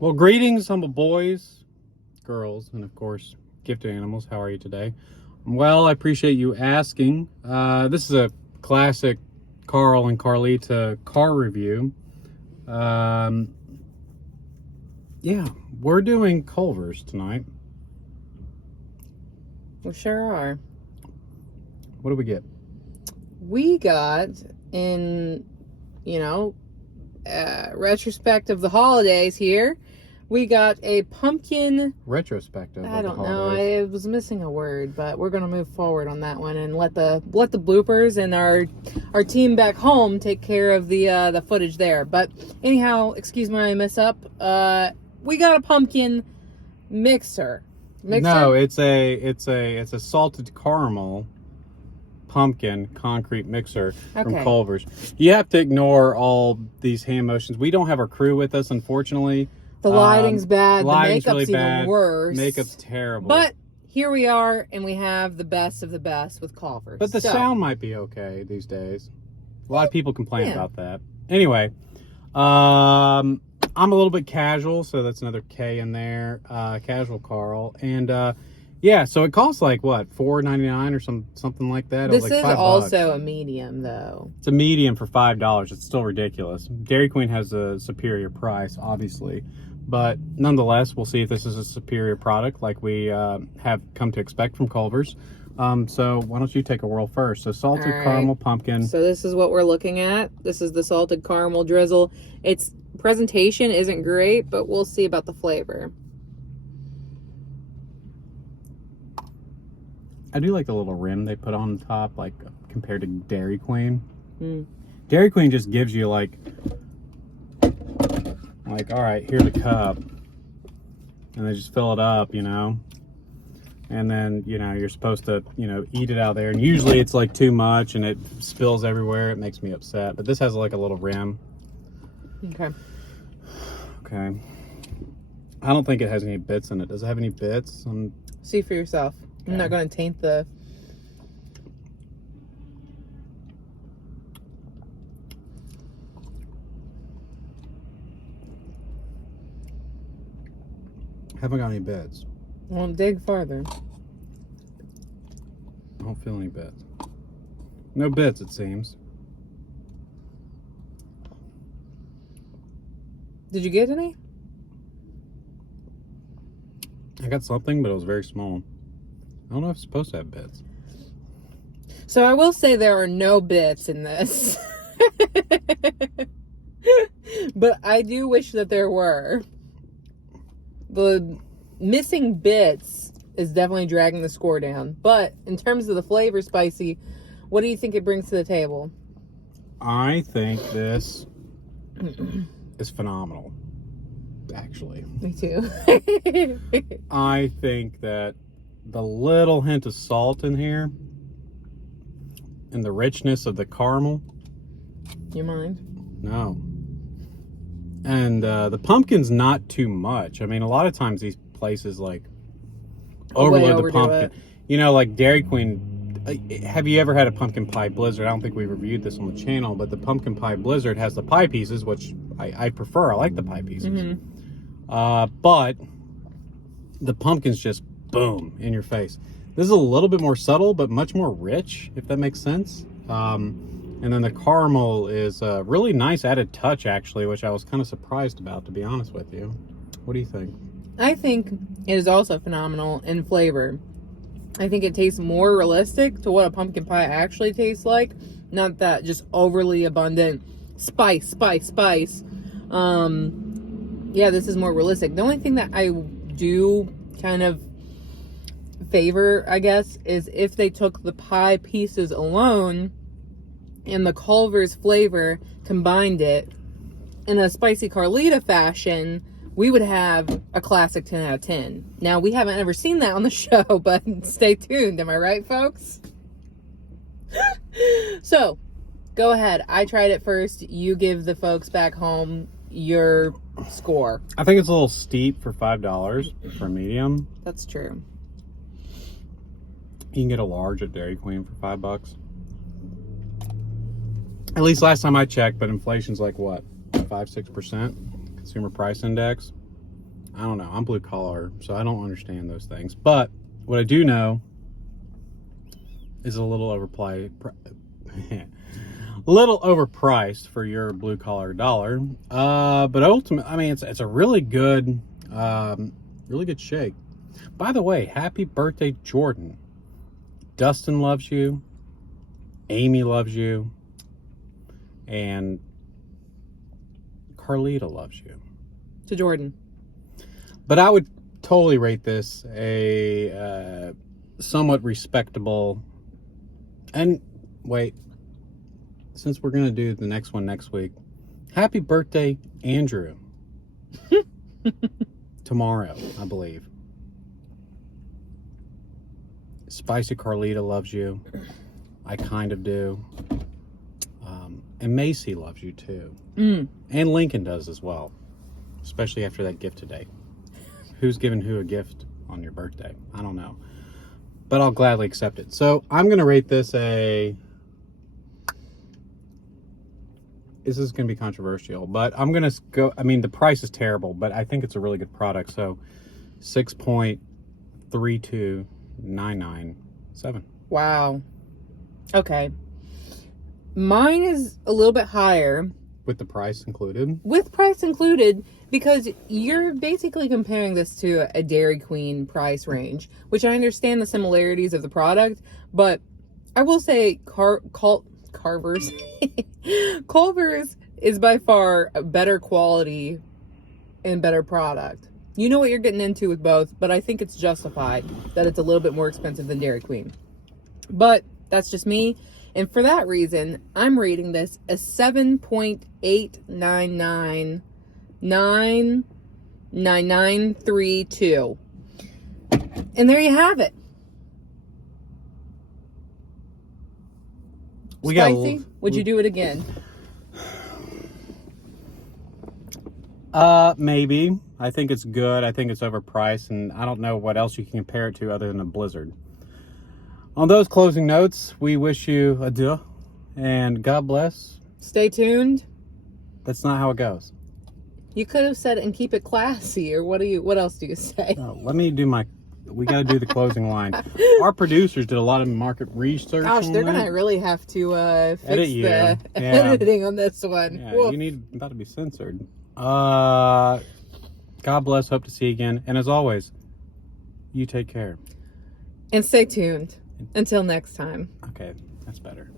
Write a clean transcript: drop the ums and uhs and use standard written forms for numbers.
Well, greetings, humble boys, girls, and of course, gifted animals. How are you today? Well, I appreciate you asking. This is a classic Karl and Karlita car review. Yeah, we're doing Culvers tonight. We sure are. What do we get? We got in, retrospect of the holidays here, we got a pumpkin. Retrospective. I don't know. I was missing a word, but we're gonna move forward on that one and let the bloopers and our team back home take care of the footage there. But anyhow, excuse my mess up. We got a pumpkin mixer. No, it's a salted caramel pumpkin concrete mixer from Culver's. You have to ignore all these hand motions. We don't have our crew with us, unfortunately. The lighting's bad. The makeup's really even bad. worse. Makeup's terrible. But here we are, and we have the best of the best with Culver. But the sound might be okay these days. A lot of people complain about that. Anyway, I'm a little bit casual, so that's another K in there. Casual Carl. And yeah, so it costs like what, $4.99 or something like that. This like is $5. also a medium, though. It's a medium for $5. It's still ridiculous. Dairy Queen has a superior price, obviously, but nonetheless, we'll see if this is a superior product like we have come to expect from Culver's. So why don't you take a whirl first? So salted caramel pumpkin. So this is what we're looking at. This is the salted caramel drizzle. Its presentation isn't great, but we'll see about the flavor. I do like the little rim they put on the top, like compared to Dairy Queen. Mm. Dairy Queen just gives you like, all right, here's a cup, and they just fill it up, and then, you're supposed to, eat it out there, and usually it's like too much, and it spills everywhere. It makes me upset, but this has like a little rim. Okay. I don't think it has any bits in it. Does it have any bits? See for yourself. Okay. I'm not going to taint the... Haven't got any bits. Well, dig farther. I don't feel any bits. No bits, it seems. Did you get any? I got something, but it was very small. I don't know if it's supposed to have bits. So I will say there are no bits in this. But I do wish that there were. The missing bits is definitely dragging the score down. But in terms of the flavor, spicy, what do you think it brings to the table? I think this is phenomenal, actually. Me too. I think that the little hint of salt in here and the richness of the caramel. You mind? No. And the pumpkin's not too much. I mean, a lot of times these places like overload the pumpkin. Like Dairy Queen. Have you ever had a pumpkin pie blizzard? I don't think we reviewed this on the channel, but the pumpkin pie blizzard has the pie pieces, which I prefer. I like the pie pieces. Mm-hmm. But the pumpkin's just boom in your face. This is a little bit more subtle, but much more rich, if that makes sense. And then the caramel is a really nice added touch, actually, which I was kind of surprised about, to be honest with you. What do you think? I think it is also phenomenal in flavor. I think it tastes more realistic to what a pumpkin pie actually tastes like. Not that just overly abundant spice. Yeah, this is more realistic. The only thing that I do kind of favor, I guess, is if they took the pie pieces alone and the Culver's flavor combined it in a spicy Karlita fashion, we would have a classic 10 out of 10. Now, we haven't ever seen that on the show, but stay tuned. Am I right, folks? So, go ahead. I tried it first. You give the folks back home your score. I think it's a little steep for $5 for a medium. That's true. You can get a large at Dairy Queen for $5. At least last time I checked, but inflation's like what, 5-6%? Consumer price index. I don't know. I'm blue collar, so I don't understand those things. But what I do know is a little overpriced for your blue collar dollar. But ultimately, I mean, it's a really good shake. By the way, happy birthday, Jordan. Dustin loves you. Amy loves you. And Karlita loves you. To Jordan. But I would totally rate this a somewhat respectable. And wait, since we're going to do the next one next week, happy birthday, Andrew. Tomorrow, I believe. Spicy Karlita loves you. I kind of do. And Macy loves you too. And Lincoln does as well. Especially after that gift today. Who's giving who a gift on your birthday? I don't know. But I'll gladly accept it. So I'm going to rate this a... This is going to be controversial. But I'm going to go... I mean, the price is terrible. But I think it's a really good product. So 6.32997. Wow. Okay. Mine is a little bit higher. With the price included? With price included, because you're basically comparing this to a Dairy Queen price range, which I understand the similarities of the product, but I will say Culver's Culver's is by far a better quality and better product. You know what you're getting into with both, but I think it's justified that it's a little bit more expensive than Dairy Queen. But that's just me. And for that reason, I'm rating this a 7.8999932. And there you have it. Spicy? Would you do it again? Maybe. I think it's good. I think it's overpriced, and I don't know what else you can compare it to other than a Blizzard. On those closing notes, we wish you adieu, and God bless. Stay tuned. That's not how it goes. You could have said and keep it classy, or what else do you say? Let me do we got to do the closing line. Our producers did a lot of market research. Gosh, they're going to really have to fix the editing on this one. Yeah, you need about to be censored. God bless. Hope to see you again. And as always, you take care. And stay tuned. Until next time. Okay, that's better.